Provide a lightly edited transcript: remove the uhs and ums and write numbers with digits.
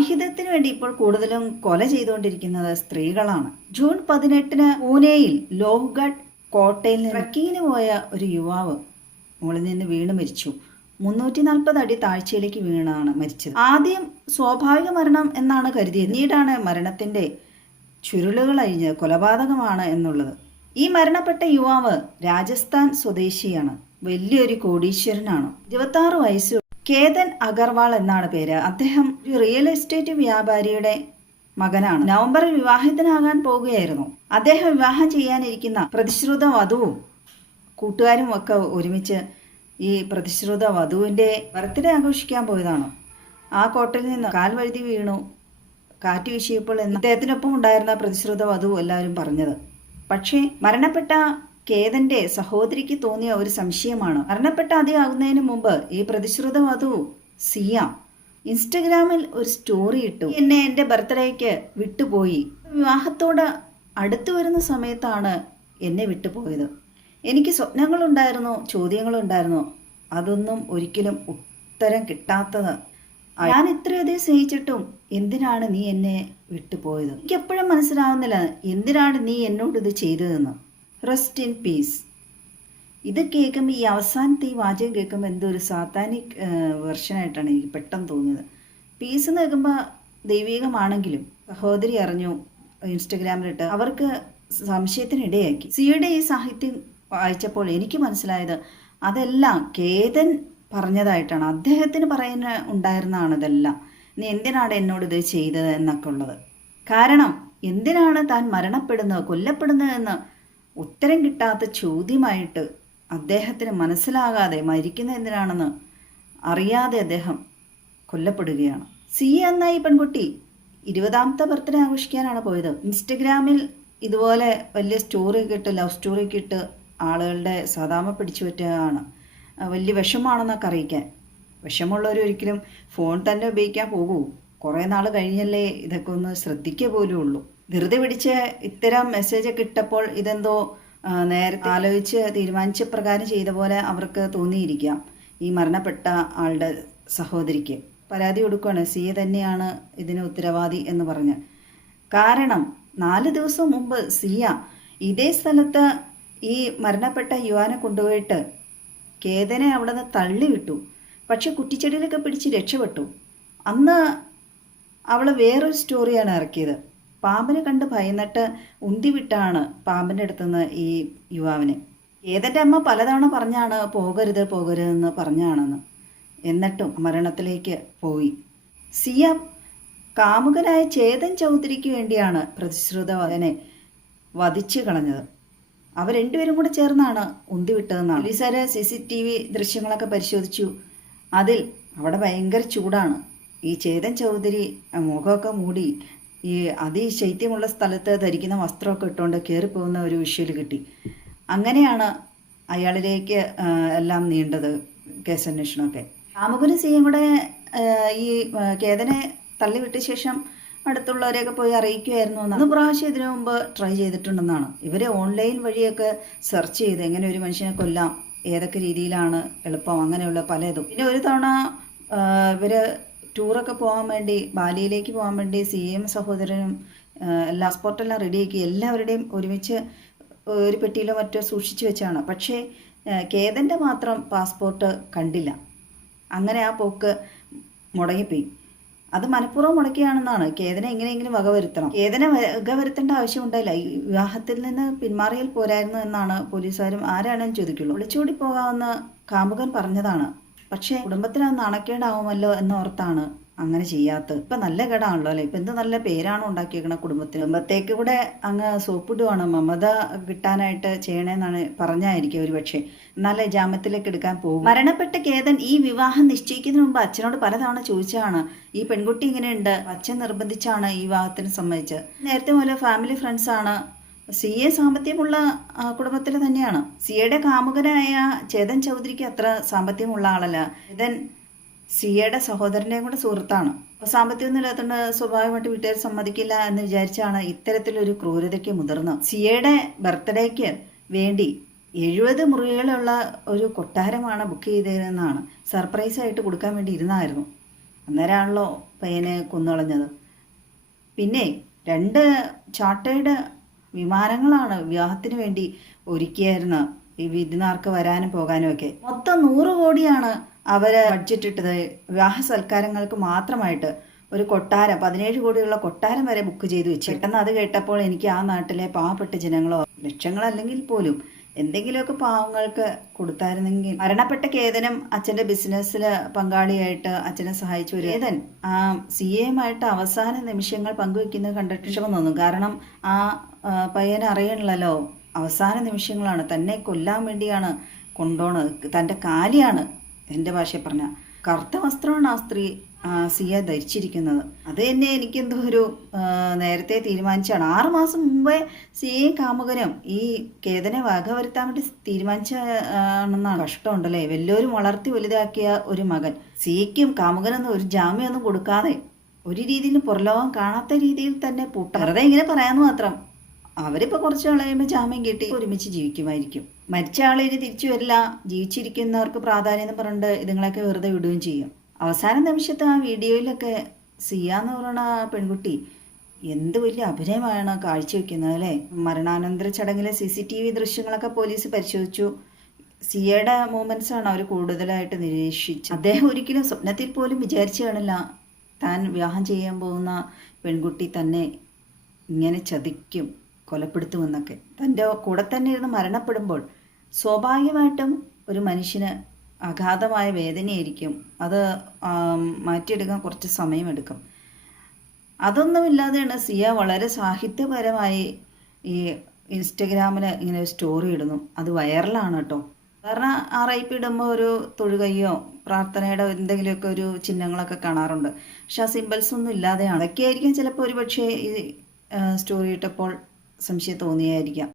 അവിഹിതത്തിന് വേണ്ടി ഇപ്പോൾ കൂടുതലും കൊല ചെയ്തുകൊണ്ടിരിക്കുന്നത് സ്ത്രീകളാണ്. ജൂൺ 18 പൂനെയിൽ ലോഹ്ഗഡ് കോട്ടയിൽ ട്രക്കിങ്ങിന് പോയ ഒരു യുവാവ് മുകളിൽ നിന്ന് വീണ് മരിച്ചു. 340 അടി താഴ്ചയിലേക്ക് വീണാണ് മരിച്ചത്. ആദ്യം സ്വാഭാവിക മരണം എന്നാണ് കരുതിയത്. പിന്നീടാണ് മരണത്തിന്റെ ചുരുളുകൾ അഴിഞ്ഞ് കൊലപാതകമാണ് എന്നുള്ളത്. ഈ മരണപ്പെട്ട യുവാവ് രാജസ്ഥാൻ സ്വദേശിയാണ്. വലിയൊരു കോടീശ്വരനാണ്. 26 വയസ്സ്. കേതൻ അഗർവാൾ എന്നാണ് പേര്. അദ്ദേഹം ഒരു റിയൽ എസ്റ്റേറ്റ് വ്യാപാരിയുടെ മകനാണ്. നവംബറിൽ വിവാഹിതനാകാൻ പോവുകയായിരുന്നു. അദ്ദേഹം വിവാഹം ചെയ്യാനിരിക്കുന്ന പ്രതിശ്രുത വധുവും കൂട്ടുകാരും ഒക്കെ ഒരുമിച്ച് ഈ പ്രതിശ്രുത വധുവിന്റെ ബർത്ത്ഡേ ആഘോഷിക്കാൻ പോയതാണ്. ആ കോട്ടയിൽ നിന്ന് കാൽ വഴുതി വീണു. കാറ്റ് വീശിയപ്പോൾ അദ്ദേഹത്തിനൊപ്പം ഉണ്ടായിരുന്ന പ്രതിശ്രുത വധു എല്ലാവരും പറഞ്ഞത്. പക്ഷേ മരണപ്പെട്ട കേതന്റെ സഹോദരിക്ക് തോന്നിയ ഒരു സംശയമാണ്. മരണപ്പെട്ട അതിയാകുന്നതിന് മുമ്പ് ഈ പ്രതിശ്രുത വധു സിയ ഇൻസ്റ്റഗ്രാമിൽ ഒരു സ്റ്റോറി ഇട്ടു. എന്നെ എൻ്റെ ബർത്ത്ഡേക്ക് വിട്ടുപോയി. വിവാഹത്തോട് അടുത്തു വരുന്ന സമയത്താണ് എന്നെ വിട്ടുപോയത്. എനിക്ക് സ്വപ്നങ്ങളുണ്ടായിരുന്നു, ചോദ്യങ്ങളുണ്ടായിരുന്നു. അതൊന്നും ഒരിക്കലും ഉത്തരം കിട്ടാത്തത്. ഞാൻ ഇത്രയധികം സ്നേഹിച്ചിട്ടും എന്തിനാണ് നീ എന്നെ വിട്ടുപോയത്? എനിക്കെപ്പോഴും മനസ്സിലാവുന്നില്ല എന്തിനാണ് നീ എന്നോട് ഇത് ചെയ്തതെന്ന്. Rest in peace. ഇത് കേൾക്കുമ്പോൾ ഈ അവസാനത്തെ ഈ വാചകം കേൾക്കുമ്പോൾ എന്തോ ഒരു സാത്താനിക് വെർഷനായിട്ടാണ് എനിക്ക് പെട്ടെന്ന് തോന്നിയത്. പീസ് എന്ന് കേൾക്കുമ്പോൾ ദൈവികമാണെങ്കിലും സഹോദരി അറിഞ്ഞു ഇൻസ്റ്റഗ്രാമിലിട്ട് അവർക്ക് സംശയത്തിനിടയാക്കി. സിയുടെ ഈ സാഹിത്യം വായിച്ചപ്പോൾ എനിക്ക് മനസ്സിലായത് അതെല്ലാം കേതൻ പറഞ്ഞതായിട്ടാണ്. അദ്ദേഹത്തിന് പറയുന്ന ഉണ്ടായിരുന്നതാണ് ഇതെല്ലാം. നീ എന്തിനാണ് എന്നോട് ഇത് ചെയ്തത് എന്നൊക്കെ ഉള്ളത്. കാരണം എന്തിനാണ് താൻ മരണപ്പെടുന്നത്, കൊല്ലപ്പെടുന്നത് എന്ന് ഉത്തരം കിട്ടാത്ത ചോദ്യമായിട്ട് അദ്ദേഹത്തിന് മനസ്സിലാകാതെ മരിക്കുന്ന എന്തിനാണെന്ന് അറിയാതെ അദ്ദേഹം കൊല്ലപ്പെടുകയാണ്. സി എന്ന ഈ പെൺകുട്ടി 20ാമത്തെ ബർത്ത്ഡേ ആഘോഷിക്കാനാണ് പോയത്. ഇൻസ്റ്റഗ്രാമിൽ ഇതുപോലെ വലിയ സ്റ്റോറിയൊക്കെ ഇട്ട് ലവ് സ്റ്റോറിയൊക്കെ ഇട്ട് ആളുകളുടെ സദാമ പിടിച്ചു പറ്റുകയാണ്. വലിയ വിഷമാണെന്നൊക്കെ അറിയിക്കാൻ. വിഷമുള്ളവർ ഒരിക്കലും ഫോൺ തന്നെ ഉപയോഗിക്കാൻ പോകൂ. കുറേ നാൾ കഴിഞ്ഞല്ലേ ഇതൊക്കെ ഒന്ന് ശ്രദ്ധിക്കുക പോലും ഉള്ളൂ. ധൃതി പിടിച്ച് ഇത്തരം മെസ്സേജൊക്കെ ഇട്ടപ്പോൾ ഇതെന്തോ നേരത്തെ ആലോചിച്ച് തീരുമാനിച്ച പ്രകാരം ചെയ്ത പോലെ അവർക്ക് തോന്നിയിരിക്കാം. ഈ മരണപ്പെട്ട ആളുടെ സഹോദരിക്ക് പരാതി കൊടുക്കുകയാണ്. സിയെ തന്നെയാണ് ഇതിന് ഉത്തരവാദി എന്ന് പറഞ്ഞ്. കാരണം 4 ദിവസം മുമ്പ് സിയ ഇതേ സ്ഥലത്ത് ഈ മരണപ്പെട്ട യുവാനെ കൊണ്ടുപോയിട്ട് കേതനെ അവിടെ നിന്ന് തള്ളിവിട്ടു. പക്ഷെ കുറ്റിച്ചെടിയിലൊക്കെ പിടിച്ച് രക്ഷപ്പെട്ടു. അന്ന് അവൾ വേറൊരു സ്റ്റോറിയാണ് ഇറക്കിയത്. പാമ്പിനെ കണ്ട് ഭയന്നിട്ട് ഉന്തിവിട്ടാണ് പാമ്പിൻ്റെ അടുത്തുനിന്ന് ഈ യുവാവിനെ. കേതൻ്റെ അമ്മ പലതവണ പറഞ്ഞാണ് പോകരുത് പോകരുതെന്ന് പറഞ്ഞാണെന്ന്. എന്നിട്ടും മരണത്തിലേക്ക് പോയി. സിയ കാമുകനായ ചേതൻ ചൗധരിക്ക് വേണ്ടിയാണ് പ്രതിശ്രുതവനെ വധിച്ചു കളഞ്ഞത്. അവർ രണ്ടുപേരും കൂടെ ചേർന്നാണ് ഉന്തിവിട്ടതെന്നാണ്. പോലീസുകാർ CCTV ദൃശ്യങ്ങളൊക്കെ പരിശോധിച്ചു. അതിൽ അവിടെ ഭയങ്കര ചൂടാണ്. ഈ ചേതൻ ചൗധരി മുഖമൊക്കെ മൂടി ഈ അതിശൈത്യമുള്ള സ്ഥലത്ത് ധരിക്കുന്ന വസ്ത്രമൊക്കെ ഇട്ടുകൊണ്ട് കയറിപ്പോകുന്ന ഒരു വിഷ്വൽ കിട്ടി. അങ്ങനെയാണ് അയാളിലേക്ക് എല്ലാം നീണ്ടത് കേസന്വേഷണമൊക്കെ. കാമുകനും സിയും കൂടെ ഈ കേതനെ തള്ളിവിട്ട ശേഷം അടുത്തുള്ളവരെയൊക്കെ പോയി അറിയിക്കുമായിരുന്നു. 3 പ്രാവശ്യം ഇതിനു മുമ്പ് ട്രൈ ചെയ്തിട്ടുണ്ടെന്നാണ്. ഇവരെ ഓൺലൈൻ വഴിയൊക്കെ സെർച്ച് ചെയ്ത് എങ്ങനെ ഒരു മനുഷ്യനെ കൊല്ലാം, ഏതൊക്കെ രീതിയിലാണ് എളുപ്പം, അങ്ങനെയുള്ള പലതും. പിന്നെ ഒരു തവണ ഇവര് ടൂറൊക്കെ പോകാൻ വേണ്ടി ബാലിയിലേക്ക് പോകാൻ വേണ്ടി CM സഹോദരനും പാസ്പോർട്ടെല്ലാം റെഡിയാക്കി എല്ലാവരുടെയും ഒരുമിച്ച് ഒരു പെട്ടിയിലോ മറ്റോ സൂക്ഷിച്ചു വെച്ചാണ്. പക്ഷേ കേതൻ്റെ മാത്രം പാസ്പോർട്ട് കണ്ടില്ല. അങ്ങനെ ആ പോക്ക് മുടങ്ങിപ്പോയി. അത് മനഃപൂർവ്വം മുടക്കിയാണെന്നാണ്. കേതനെ എങ്ങനെയെങ്കിലും വകവരുത്തണം. കേതനെ വകവരുത്തേണ്ട ആവശ്യമുണ്ടായില്ല. വിവാഹത്തിൽ നിന്ന് പിന്മാറിയാൽ പോരായിരുന്നു എന്നാണ് പോലീസുകാരും ആരാണെന്ന് ചോദിക്കുള്ളൂ. ഒളിച്ചോടി പോകാമെന്ന് കാമുകൻ പറഞ്ഞതാണ്. പക്ഷേ കുടുംബത്തിന് അത് നാണക്കേടാവുമല്ലോ എന്നോർത്താണ് അങ്ങനെ ചെയ്യാത്തത്. ഇപ്പം നല്ല കേടാണല്ലോ അല്ലേ? ഇപ്പം എന്ത് നല്ല പേരാണ് ഉണ്ടാക്കിയേക്കണത് കുടുംബത്തിന്. കുടുംബത്തേക്ക് കൂടെ അങ്ങ് സോപ്പിടുവാണ്. മമത കിട്ടാനായിട്ട് ചെയ്യണേന്നാണ് പറഞ്ഞായിരിക്കും ഒരു പക്ഷേ. എന്നാലേ ജാമ്യത്തിലേക്ക് എടുക്കാൻ പോകും. മരണപ്പെട്ട കേതൻ ഈ വിവാഹം നിശ്ചയിക്കുന്നതിന് മുമ്പ് അച്ഛനോട് പലതവണ ചോദിച്ചാണ് ഈ പെൺകുട്ടി ഇങ്ങനെയുണ്ട്. അച്ഛൻ നിർബന്ധിച്ചാണ് ഈ വിവാഹത്തിന് സമ്മതിച്ചത്. നേരത്തെ മുതൽ ഫാമിലി ഫ്രണ്ട്സാണ്. സിയെ സാമ്പത്തികമുള്ള കുടുംബത്തിൽ തന്നെയാണ്. സിയുടെ കാമുകനായ ചേതൻ ചൗധരിക്ക് അത്ര സാമ്പത്തികമുള്ള ആളല്ല. ചേതൻ സിയയുടെ സഹോദരൻ്റെയും കൂടെ സുഹൃത്താണ്. അപ്പോൾ സാമ്പത്തികമൊന്നും ഇല്ലാത്തതുകൊണ്ട് സ്വാഭാവികമായിട്ട് വീട്ടുകാർ സമ്മതിക്കില്ല എന്ന് വിചാരിച്ചാണ് ഇത്തരത്തിലൊരു ക്രൂരതയ്ക്ക് മുതിർന്നത്. സിയയുടെ ബർത്ത്ഡേക്ക് വേണ്ടി 70 മുറികളുള്ള ഒരു കൊട്ടാരമാണ് ബുക്ക് ചെയ്തതെന്നാണ്. സർപ്രൈസായിട്ട് കൊടുക്കാൻ വേണ്ടി ഇരുന്നായിരുന്നു. അന്നേരമാണല്ലോ പയ്യനെ കൊന്നുകളഞ്ഞത്. പിന്നെ 2 ചാർട്ടേഡ് വിമാനങ്ങളാണ് വിവാഹത്തിന് വേണ്ടി ഒരുക്കിയായിരുന്നത്, ഈ വിരുന്നാർക്ക് വരാനും പോകാനും ഒക്കെ. മൊത്തം 100 കോടിയാണ് അവര് ബഡ്ജറ്റ് ഇട്ടത് വിവാഹ സൽക്കാരങ്ങൾക്ക് മാത്രമായിട്ട്. ഒരു കൊട്ടാരം, 17 കോടിയുള്ള കൊട്ടാരം വരെ ബുക്ക് ചെയ്ത് വെച്ചു. പെട്ടെന്ന് അത് കേട്ടപ്പോൾ എനിക്ക് ആ നാട്ടിലെ പാവപ്പെട്ട ജനങ്ങളോ, ലക്ഷങ്ങളല്ലെങ്കിൽ പോലും എന്തെങ്കിലുമൊക്കെ പാവങ്ങൾക്ക് കൊടുത്തായിരുന്നെങ്കിൽ. മരണപ്പെട്ട കേതനം അച്ഛൻ്റെ ബിസിനസ്സിൽ പങ്കാളിയായിട്ട് അച്ഛനെ സഹായിച്ചു. ഒരു കേതൻ ആ CAയുമായിട്ട് അവസാന നിമിഷങ്ങൾ പങ്കുവെക്കുന്നത് കണ്ടിട്ട് വിഷമം തോന്നും. കാരണം ആ പയ്യനെ അറിയണല്ലോ, അവസാന നിമിഷങ്ങളാണ്, തന്നെ കൊല്ലാൻ വേണ്ടിയാണ് കൊണ്ടുപോണത്. തൻ്റെ കാലിയാണ്, എൻ്റെ ഭാഷയിൽ പറഞ്ഞ കറുത്ത വസ്ത്രമാണ് ആ സ്ത്രീ സിയ ധരിച്ചിരിക്കുന്നത്. അത് തന്നെ എനിക്കെന്തോ ഒരു നേരത്തെ തീരുമാനിച്ചാണ്. 6 മാസം മുമ്പേ സിയയും കാമുകനും ഈ കേതനെ വകവരുത്താൻ വേണ്ടി തീരുമാനിച്ചാണെന്നാണ്. കഷ്ടമുണ്ടല്ലേ, വല്ലവരും വളർത്തി വലുതാക്കിയ ഒരു മകൻ. സിയയ്ക്കും കാമുകനൊന്നും ഒരു ജാമ്യമൊന്നും കൊടുക്കാതെ, ഒരു രീതിയിൽ പുറലോകം കാണാത്ത രീതിയിൽ തന്നെ വെറുതെ ഇങ്ങനെ പറയാമെന്ന് മാത്രം. അവരിപ്പോൾ കുറച്ച് കളയുമ്പോൾ ജാമ്യം കിട്ടി ഒരുമിച്ച് ജീവിക്കുമായിരിക്കും. മരിച്ച ആളിന് തിരിച്ചു വരില്ല, ജീവിച്ചിരിക്കുന്നവർക്ക് പ്രാധാന്യം എന്ന് പറഞ്ഞിട്ട് ഇതുങ്ങളൊക്കെ വെറുതെ വിടുകയും ചെയ്യും. അവസാന നിമിഷത്തെ ആ വീഡിയോയിലൊക്കെ സിയ എന്ന് പറയുന്ന ആ പെൺകുട്ടി എന്ത് വലിയ അഭിനയമാണ് കാഴ്ചവെക്കുന്നത് അല്ലേ. മരണാനന്തര ചടങ്ങിലെ CCTV ദൃശ്യങ്ങളൊക്കെ പോലീസ് പരിശോധിച്ചു. സിയയുടെ മൂമെൻറ്റ്സാണ് അവർ കൂടുതലായിട്ട് നിരീക്ഷിച്ചത്. അദ്ദേഹം ഒരിക്കലും സ്വപ്നത്തിൽ പോലും വിചാരിച്ചു കാണില്ല താൻ വിവാഹം ചെയ്യാൻ പോകുന്ന പെൺകുട്ടി തന്നെ ഇങ്ങനെ ചതിക്കും, കൊലപ്പെടുത്തുമെന്നൊക്കെ. തൻ്റെ കൂടെ തന്നെ ഇരുന്ന് മരണപ്പെടുമ്പോൾ സ്വാഭാവികമായിട്ടും ഒരു മനുഷ്യന് അഗാധമായ വേദനയായിരിക്കും. അത് മാറ്റിയെടുക്കാൻ കുറച്ച് സമയമെടുക്കും. അതൊന്നുമില്ലാതെയാണ് സിയ വളരെ സാഹിത്യപരമായി ഈ ഇൻസ്റ്റഗ്രാമിൽ ഇങ്ങനെ ഒരു സ്റ്റോറി ഇടുന്നു. അത് വൈറലാണ് കേട്ടോ. കാരണം RIP ഇടുമ്പോൾ ഒരു തൊഴുകയോ പ്രാർത്ഥനയുടെ എന്തെങ്കിലുമൊക്കെ ഒരു ചിഹ്നങ്ങളൊക്കെ കാണാറുണ്ട്. പക്ഷെ ആ സിമ്പിൾസ് ഒന്നും ഇല്ലാതെയാണ്. അതൊക്കെ ആയിരിക്കും ചിലപ്പോൾ ഒരു പക്ഷേ ഈ സ്റ്റോറി ഇട്ടപ്പോൾ സംശയം തോന്നിയായിരിക്കാം.